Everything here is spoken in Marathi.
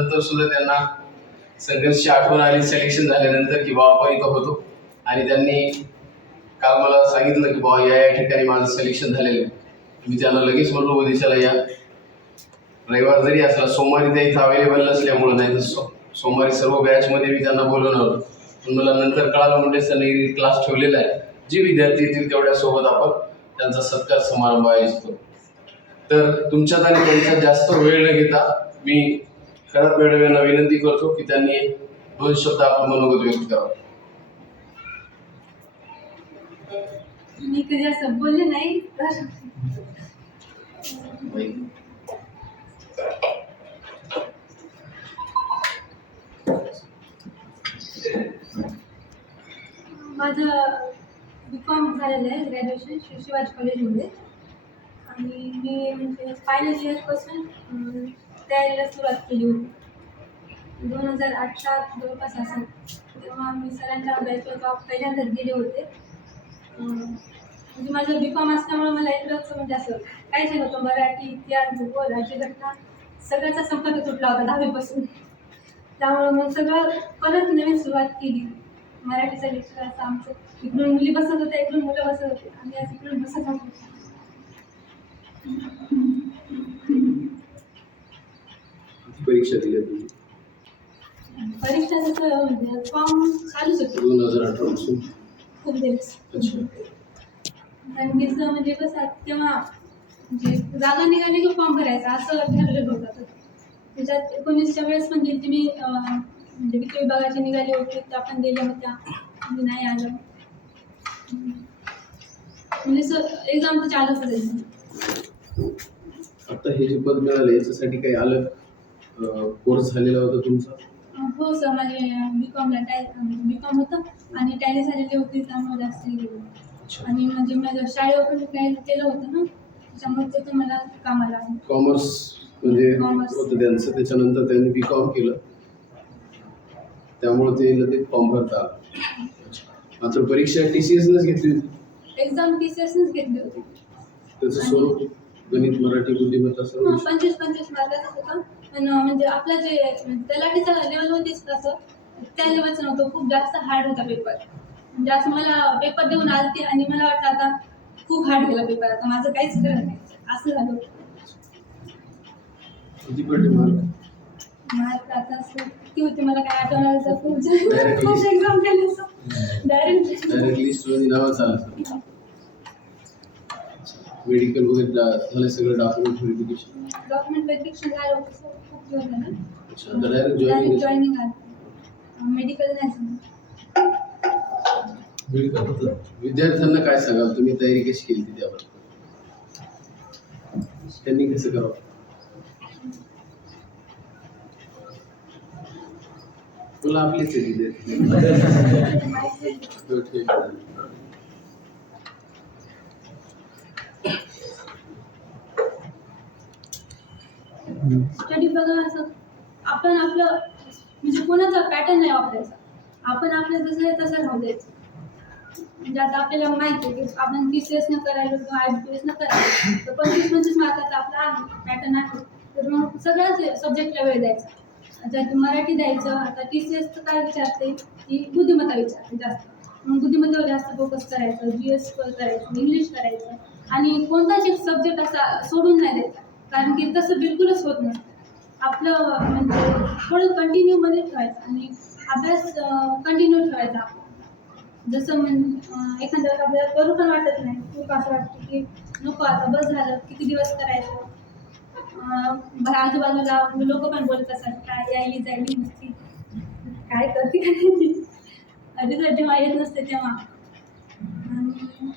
नंतर सुद्धा त्यांना संघर्षाची आठवण आली सिलेक्शन झाल्यानंतर की बाबा आपण इथं होतो. आणि त्यांनी काल मला सांगितलं की बाबा या या ठिकाणी माझं सिलेक्शन झालेलं आहे. मी त्यांना लगेच म्हणलो उद्याच्याला या. रविवार जरी असला सोमवारी त्या इथं अवेलेबल नसल्यामुळं नाही तर सो सोमवारी सर्व बॅचमध्ये मी त्यांना बोलवणार होतो. पण मला नंतर कळालं म्हणजे त्यांनी क्लास ठेवलेला आहे. जे विद्यार्थी येतील तेवढ्यासोबत आपण त्यांचा सत्कार समारंभ आयोजित करू. तर तुमच्यात आणि त्यांच्यात जास्त वेळ न घेता मी खरंच मॅडम यांना विनंती करतो की त्यांनी दोन शब्द आपण मनोगत व्यक्त करावं. मी कधी असं बोलले नाही? माझं बी कॉम झालेलं आहे ग्रॅज्युएशन शिवाजी कॉलेजमध्ये आणि मी म्हणजे फायनल इयरपासून द्यायला तयारीला सुरुवात केली होती. दोन हजार अठरा जवळपास असं तेव्हा मी सरांच्या बॅचवर पहिल्यांदाच गेले होते. म्हणजे माझं बी कॉम असल्यामुळे मला इकडंच म्हणजे असं काहीच नव्हतं. मराठी इतिहास भूगोल राज्यघटना सगळ्याचा संपर्क तुटला होता दहावीपासून. त्यामुळं मग सगळं परत नवीन सुरुवात केली. मराठीचा लेक्चर असं आमचं. इकडून मुली बसत होत्या इकडून मुलं बसत होते. आम्ही आज इकडून बसत होतो परीक्षा फॉर्म चालूच होते दोन हजार अठरा पासून. खूप दिवस. अच्छा. आणि तिचं म्हणजे तेव्हा म्हणजे जागा निघाली की फॉर्म भरायचा असं ठरलेलं होतं. तर त्याच्यात एकोणीसच्या वेळेस म्हणजे ती मी अं, म्हणजे वित्त विभागाची निघाली होती त्या पण दिल्या होत्या. नाही आलं. म्हणजे एक्झाम तर चालूच होते. आता हे जे पद मिळालं याच्यासाठी काही अलग कोर्स झालेला होता तुमचा? हो सर माझे बी कॉमला टाय बी कॉम होतं आणि टॅली झालेली होती त्यामुळे जास्त हे गेलं आणि म्हणजे माझ्या शाळेवर पण काही केलं होतं ना त्याच्यामुळे ते पण मला कामाला आलं. कॉमर्स म्हणजे Commerce. होतं त्यांचं त्याच्यानंतर त्यांनी बी कॉम केलं. त्यामुळे ते लगेच फॉर्म भरता आलं. मात्र परीक्षा टी सी एसनंच घेतली होती? एक्झाम टी सी एसनंच घेतली होती. त्याचं स्वरूप? गणित मराठी बुद्धिमत्ता सर्व हा, पंचवीस पंचवीस मार्काचं होतं. पण अं, म्हणजे आपलं जे तलाठीचा लेवल होतीच तसं त्या लेवलचं नव्हतं. खूप जास्त हार्ड होता पेपर म्हणजे असं मला पेपर देऊन आलते आणि मला वाटतं आता खूप हार्ड गेला पेपर आता माझं काहीच खरं नाही. असं झालं किती पडले मार्क? मार्क आता असं किती होते? मला काय आठवणार खूप जण- Direct खूप list. एक्झाम केली डायरेक्ट मेडिकल वगैरे डा- झालं सगळं डॉक्युमेंट व्हेरिफिकेशन डॉक्युमेंट व्हेरिफिकेशन झालं होतं सर खूप दिवस झालं अच्छा आता डायरेक्ट जॉईनिंग जॉईनिंग आलं मेडिकल नाही झालं विद्यार्थ्यांना काय सांगाल? तुम्ही तयारी कशी केली होती त्यावर त्यांनी कसं करावं? तुला आपलीच आहे विद्यार्थी स्टडी बघा असं. आपण आपलं म्हणजे कोणाचा पॅटर्न नाही वापरायचा. आपण आपलं जसं आहे तसं राहू द्यायचं. म्हणजे आता आपल्याला माहिती आहे की आपण टी सी एसनं करायलो किंवा आय बी पी न करायला तर पंचवीस पंचवीस मार्काचा आपला आहे. पॅटर्न आहे. तर मग सगळ्याच सब्जेक्टला वेळ द्यायचा. जर मराठी द्यायचं आता टी सी एसचं काय विचारते की बुद्धिमत्ता विचारते जास्त. मग बुद्धिमत्तेवर जास्त फोकस करायचं जी एस करायचं इंग्लिश करायचं. आणि कोणताच एक सब्जेक्ट असा सोडून नाही द्यायचा. कारण की तसं बिलकुलच होत नसतं. आपलं म्हणजे थोडं कंटिन्यूमध्ये ठेवायचं आणि अभ्यास कंटिन्यू ठेवायचा जसं म्हण एखाद्या आपल्याला करू पण वाटत नाही. खूप असं वाटतं की नको आता बस झालं. किती दिवस करायचं? आजूबाजूला लोक पण बोलत असतात काय यायली जायली नसती काय करते काय रिझल्ट जेव्हा येत नसते तेव्हा. आणि